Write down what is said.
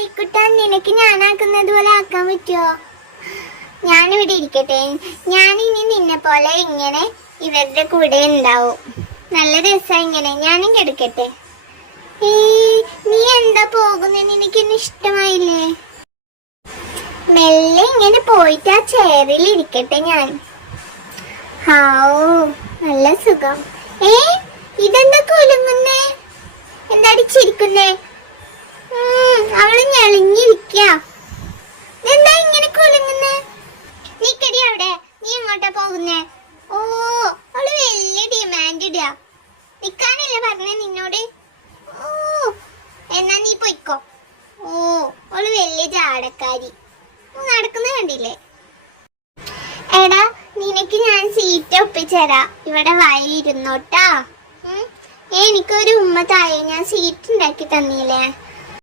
ആയിക്കോട്ടെ, നിനക്ക് ഞാനാക്കുന്നത് പോലെ ആക്കാൻ പറ്റുമോ? ഞാനിവിടെ ഇരിക്കട്ടെ. ഞാൻ ഇനി നിന്നെ പോലെ ഇങ്ങനെ ഇവരുടെ കൂടെ ഉണ്ടാവും. നല്ല രസമാണ് ഇങ്ങനെ. ഞാനും കിടക്കട്ടെ. നീ എന്താ പോകുന്നതെന്ന് എനിക്കിന്ന് ഇഷ്ടമായില്ലേ? മെല്ലെ ഇങ്ങനെ പോയിട്ട് ആ ചെയറിൽ ഇരിക്കട്ടെ ഞാൻ. ഹാവൂ, നല്ല സുഖം. ഇതെന്താ കുലുങ്ങുന്നേ? എന്താ ചിരിക്കുന്നേ? അവള് ഞെളിഞ്ഞിരിക്ക. എന്താ ഇങ്ങനെ കുലുങ്ങുന്നേ? നിക്കടി അവിടെ. നീ എങ്ങോട്ടാ പോകുന്നേ? ഓ, അവള് വലിയ ഡിമാൻഡ് ഇടാ. നിക്കാനല്ലേ പറഞ്ഞേ നിന്നോട്? ഓ, എന്നാ നീ പൊയ്ക്കോ. ഓ, അവള് വലിയ ജാടക്കാരി. നടക്കുന്ന കണ്ടില്ലേ? എടാ, നിനക്ക് ഞാൻ സീറ്റ് ഒപ്പിച്ചരാ. ഇവിടെ വയറിരുന്നോട്ടാ. എനിക്കൊരു ഉമ്മ താഴെ ഞാൻ സീറ്റ് ഉണ്ടാക്കി തന്നില്ലേ?